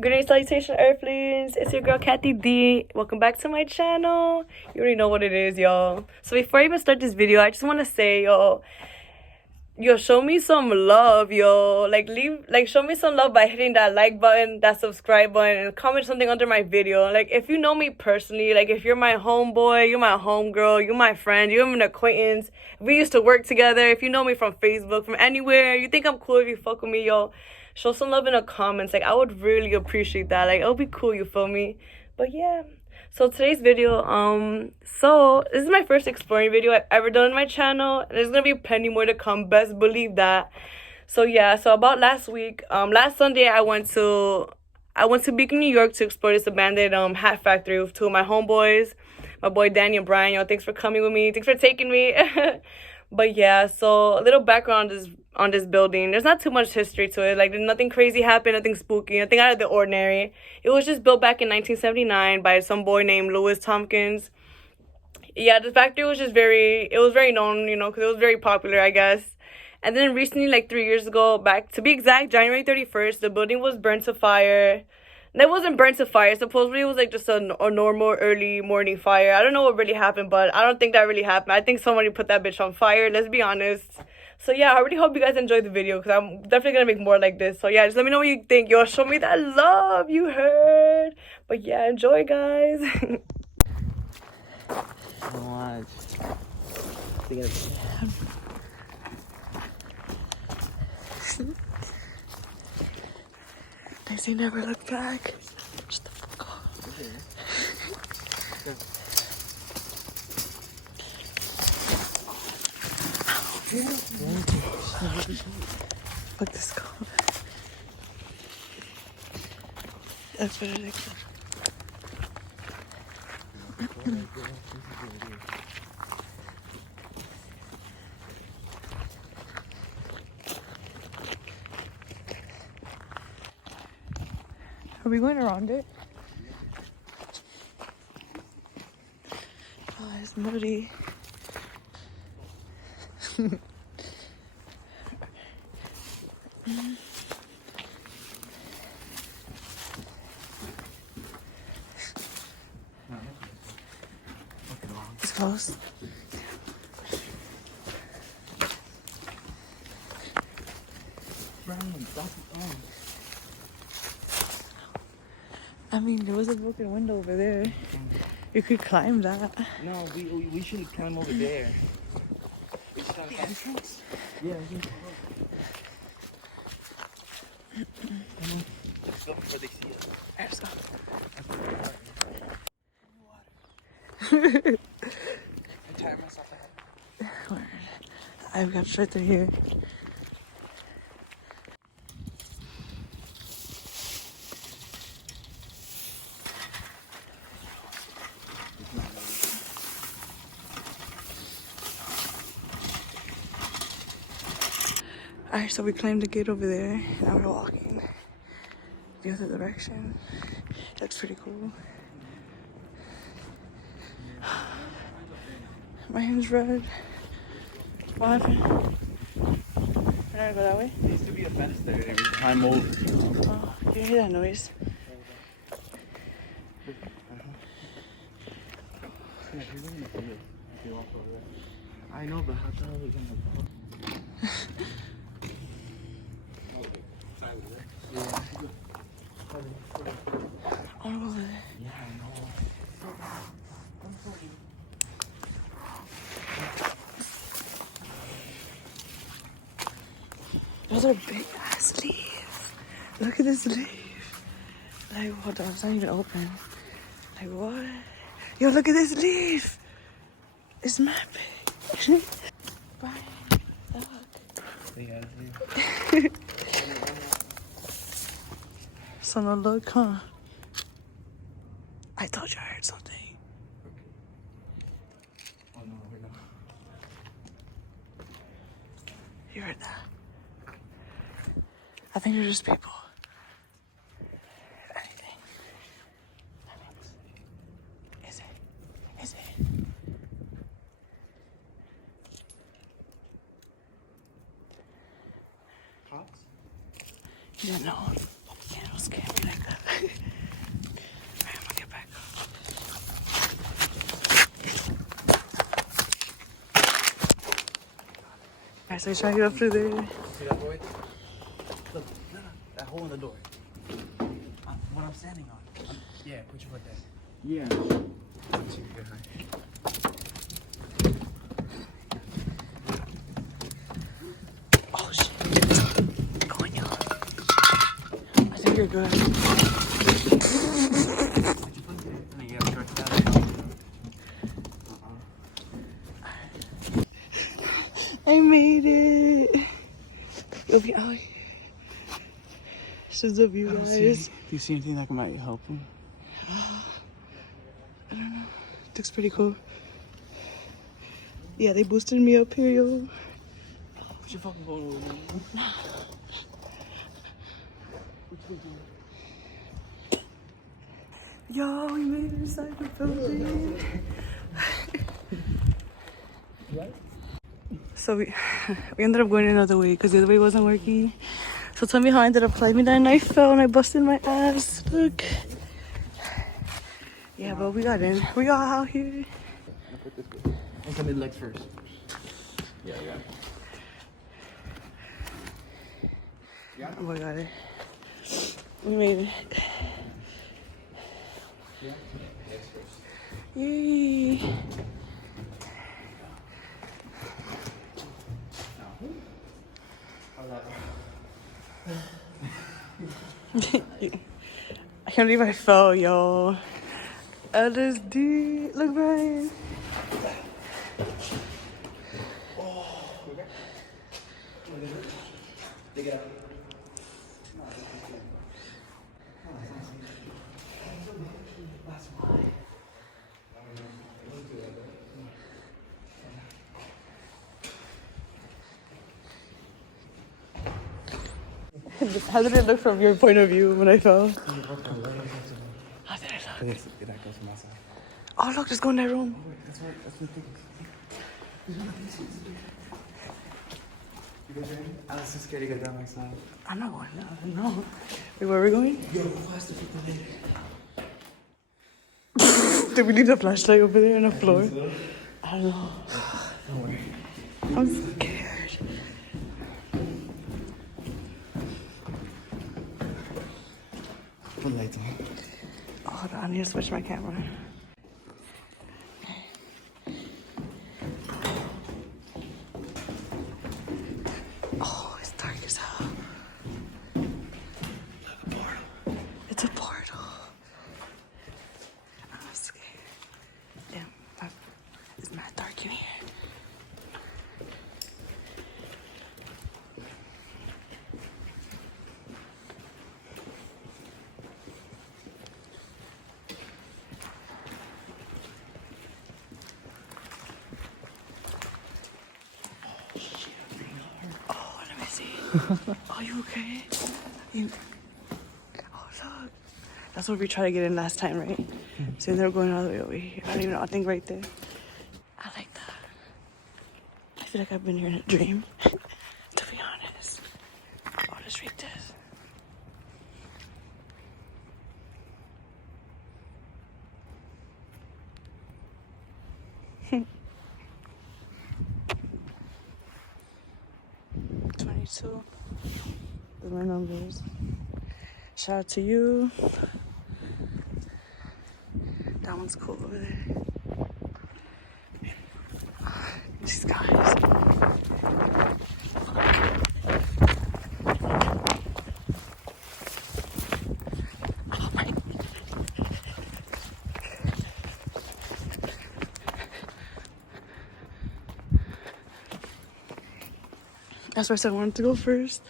Greetings, salutation, Earthlings. It's your girl Kathy D. Welcome back to my channel. You already know what it is, y'all. So before I even start this video, I just want to say, yo, show me some love, yo. Show me some love by hitting that like button, that subscribe button, and comment something under my video. Like, if you know me personally, like, if you're my homeboy, you're my homegirl, you're my friend, you're an acquaintance, we used to work together, if you know me from Facebook, from anywhere, you think I'm cool if you fuck with me, yo, show some love in the comments. Like, I would really appreciate that. Like, it'll be cool, you feel me? But yeah. So today's video, so this is my first exploring video I've ever done on my channel, and there's gonna be plenty more to come, best believe that. So yeah, so about last week, last Sunday I went to Beacon, New York to explore this abandoned hat factory with two of my homeboys, my boy Danny and Brian. Yo, thanks for coming with me, thanks for taking me. But yeah, so a little background on this building. There's not too much history to it. Like, nothing crazy happened, nothing spooky, nothing out of the ordinary. It was just built back in 1979 by some boy named Louis Tompkins. Yeah, the factory was just very known, you know, because it was very popular, I guess. And then recently, like 3 years ago, back to be exact, January 31st, the building was burned to fire. That wasn't burnt to fire. Supposedly it was like just a normal early morning fire. I don't know what really happened, but I don't think that really happened. I think somebody put that bitch on fire, let's be honest. So yeah, I really hope you guys enjoyed the video, because I'm definitely gonna make more like this. So yeah, just let me know what you think. Yo, show me that love, you heard. But yeah, enjoy, guys. Watch. They never look back. Shut the fuck up. Fuck this car. That's what it is. Are we going around it? Oh, it's muddy. It's close. I mean, there was a broken window over there. You could climb that. No, we should climb over there. The entrance? Yeah, I think so. Let's go before they see us. Let's go. I tired myself ahead. I've got straight through here. Alright, so we climbed the gate over there. Now we're walking the other direction. That's pretty cool. My hand's red. What happened? We're not gonna go that way? There used to be a fence there and we climb over. Oh, you hear that noise? I know, but how the hell are we gonna go? I wanna go over there. Yeah, I know. Those are big ass leaves. Look at this leaf. Like, what? It's not even open. Like, what? Yo, look at this leaf. It's mad big. Brian, look. Yeah, So no look, huh? I thought you heard something. Oh no, we're not. You heard that? I think they're just people. Anything. Is it? Is it? Cops? You didn't know. Yeah, don't scare me like that. Alright, so he's trying to get up through there. See that void? Look, no, that hole in the door. What I'm standing on. Yeah, put your foot there. Yeah. Let's see if you're high. Oh shit. Go on, y'all. I think you're good. I made it. You'll be out here. This is the view, guys. Do you see anything that might help him? I don't know. Looks pretty cool. Yeah, they boosted me up here, yo. What you fucking going over, man? Yo, we made it inside the building. Right? So we ended up going another way because the other way wasn't working. So tell me how I ended up climbing that and I fell and I busted my ass. Look. Yeah, but we got in. We all out here. I'll put this way. And come in legs first. Yeah, yeah. Oh my god. We made it. Yeah. Legs first. Yay. I can't believe I fell, yo. LSD. Look, Brian. Dig it up. How did it look from your point of view when I fell? How did it look? That goes from outside. Oh, look, just go in that room. That's right. That's what it is. I was so scared to go down next time. I'm not going down. No. Wait, where are we going? Yo, who has to put the later? Did we leave the flashlight over there on the floor? I don't know. Don't worry. I'm scared. Put the lights on. Oh, hold on, I need to switch my camera. Oh, it's dark as hell. Look, a portal. It's a portal. I'm scared. Damn, it's mad dark in here. Oh, let me see. Are you okay? You... Oh, look. That's what we tried to get in last time, right? So they're going all the way over here. I don't even know. I think right there. I like that. I feel like I've been here in a dream, to be honest. I'll just read this. So those are my numbers. Shout out to you. That one's cool over there. These guys. That's why I said I wanted to go first.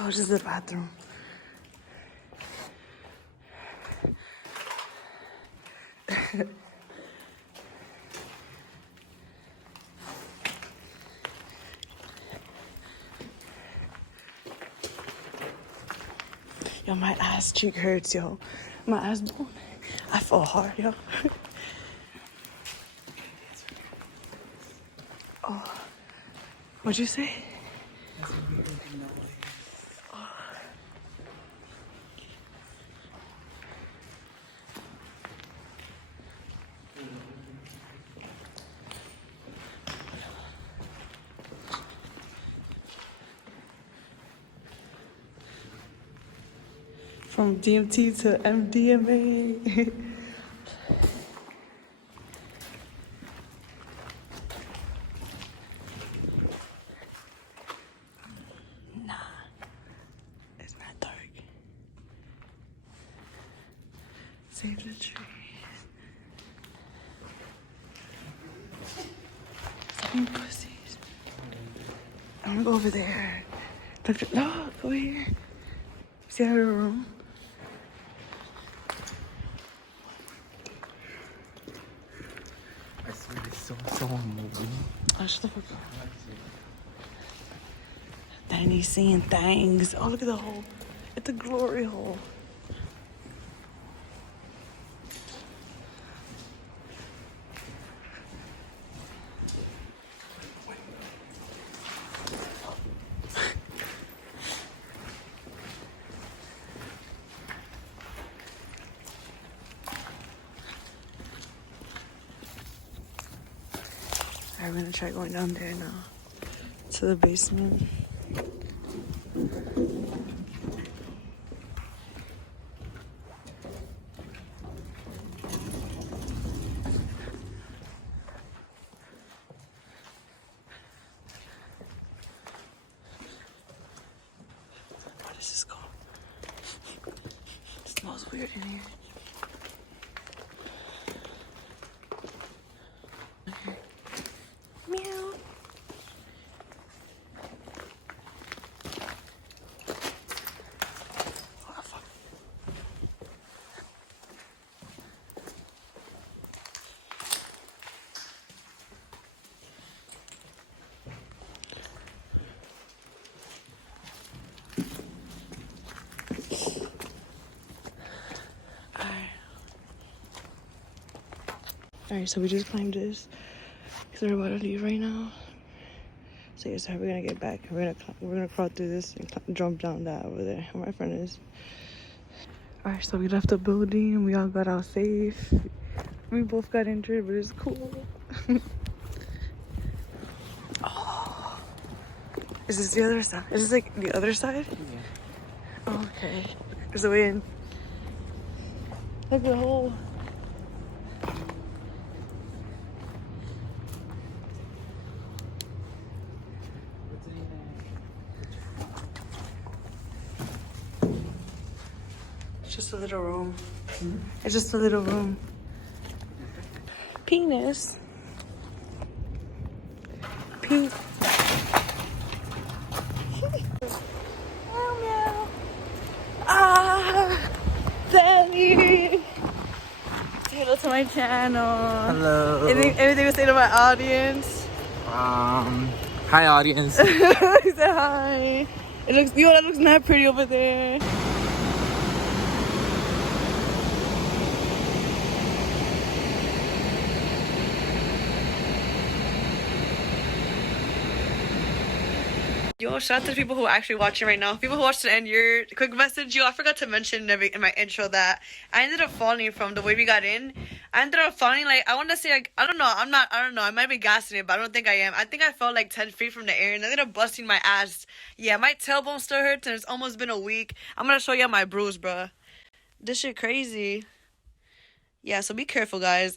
Oh, this is the bathroom. Yo, my ass cheek hurts, yo. My ass bone. I fall hard, yo. Oh, what'd you say? From DMT to MDMA. Nah, it's not dark. Save the tree. Some pussies. I wanna go over there. Look, go here. See our room. I swear it's so moving. Oh, shut the fuck up. Danny's seeing things. Oh, look at the hole. It's a glory hole. I'm gonna try going down there now to the basement. What is this called? It smells weird in here. Meow. Oh, fuck. Alright, so we just climbed this because we're about to leave right now. So yes, how we're gonna get back. We're gonna crawl through this and jump down that over there where my friend is. Alright, so we left the building and we all got out safe. We both got injured, but it's cool. Oh, is this the other side? Is this like the other side? Yeah. Oh, okay. There's a way in. Look at the hole. What's in It's just a little room. It's just a little room. Penis. Meow meow. Ah, Danny. Say hello to my channel. Hello. Anything to say to my audience? Hi audience. He said hi. It looks, that looks not pretty over there. Yo, shout out to the people who are actually watching right now. People who watched the end, your quick message. Yo, I forgot to mention in my intro that I ended up falling from the way we got in. I ended up falling, like, I want to say, like, I don't know. I might be gassing it, but I don't think I am. I think I fell like 10 feet from the air and I ended up busting my ass. Yeah, my tailbone still hurts and it's almost been a week. I'm going to show you my bruise, bruh. This shit crazy. Yeah, so be careful, guys.